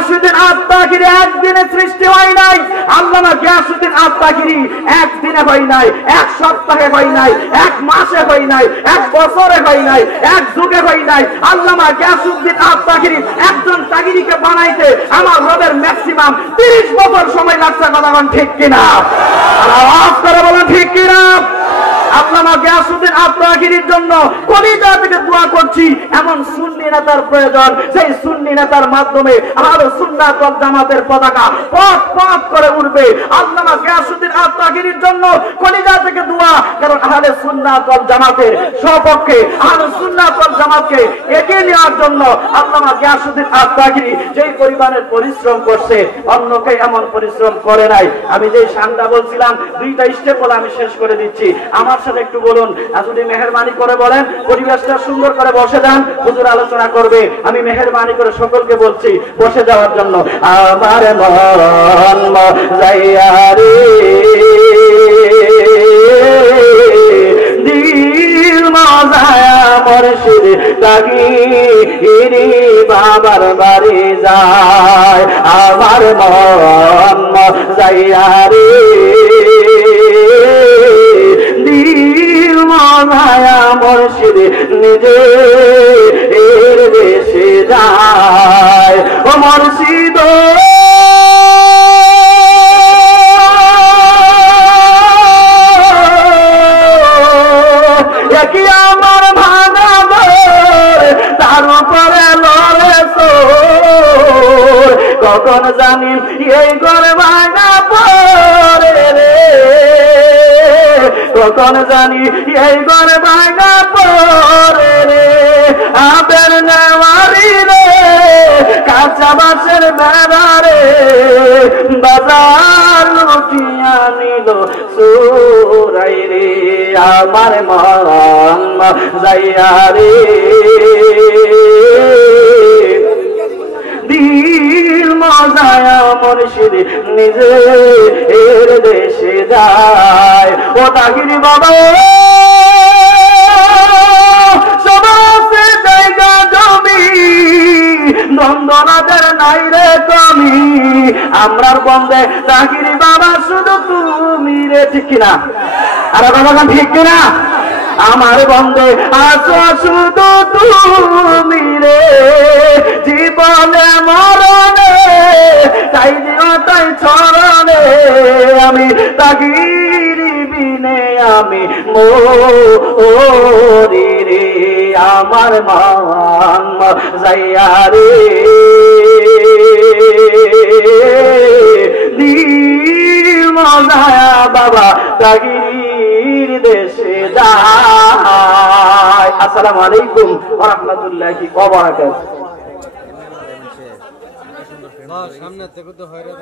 গিয়াসউদ্দিন আত্মাগিরি একদিনে সৃষ্টি হয় নাই, আল্লামা গিয়াসউদ্দিন আত্মাগিরি একদিনে হয় নাই, এক সপ্তাহে হয় নাই, এক মাসে হয় নাই, এক বছরে হয় নাই, এক যুগে হয় নাই। আল্লামা গিয়াসউদ্দিন আত্মাগিরি একজন তাগিরিকে বানাইতে আমার রবের ম্যাক্সিমাম 30 বছর সময় লাগছে। কথা বলেন ঠিক কিনা? আওয়াজ করে বলেন ঠিক কিনা? আল্লামা গিয়াসউদ্দিন আত্মাগিরির জন্য কলিজা থেকে দোয়া করছি। এমন সুন্নি নেতার প্রয়োজন, সেই সুন্নি নেতার মাধ্যমে আহলে সুন্নাত ওয়াল জামাতের পতাকা পথ পথ করে উঠবে। আল্লামা গিয়াসউদ্দিন আত্মাগিরির জন্য কলিজা থেকে দোয়া, কারণ আহলে সুন্নাত ওয়াল জামাতের সপক্ষে, আহলে সুন্নাত ওয়াল জামাতকে এগিয়ে নেওয়ার জন্য আল্লামা গিয়াসউদ্দিন আত্মাগিরি যেই পরিমাণের পরিশ্রম করছে, অন্যকে এমন পরিশ্রম করে নাই। আমি যেই শানটা বলছিলাম, 2টা স্টেপ বলে আমি শেষ করে দিচ্ছি। আমার সাথে একটু বলুন, যদি মেহেরবানি করে বলেন, পরিবেশটা সুন্দর করে বসে যান, হুজুর আলোচনা করবে। আমি মেহেরবানি করে সকলকে বলছি বসে যাওয়ার জন্য। আমার মন মজাইয়ারে দিল মজায়া মুর্শিদ তাগিরি বাবার বাড়ি যায়। আমার মন মজাইয়ারে দিল মজায়া মুর্শিদ নিজে এর দেশে যায়। ও মুর্শিদ একই আমার ভাঙা ঘর, তার উপরে লড়ে চোর। কখন জানি এই ঘর ভাঙা পড়ে রে, কখন জানি এই ঘর ভাঙা পড়ে রে। আবের নেওয়ারি রে, কাঁচা বাসের বেড়া রে, বাজার লুটিয়া নিল চোরাই রে। আমার মন মজাইয়া রে দিল মজায়া মুর্শিদ নিজে এর দেশে যায়। ও তাগিরি বাবা সবাসে জায়গা জমি, দ্বন্দ্বনাদের নাই রে কমি। আমরার বন্দে তাগিরি বাবা শুধু তুমি রে, ঠিক কিনা? আর বাবা ঠিক কিনা? আমার বন্দে আছো শুধু তুমি রে, জীবনে মরণে তাই দিও তাই চরণে। আমি তাগিরি বিনে আমি মরি রে। আমার মন মজাইয়া রে দিল মজায়া বাবা তাগির দেশে যায়। আসসালামু আলাইকুম ওয়া রাহমাতুল্লাহি ওয়া বারাকাতুহু। সামনে থেকে তো হয়রা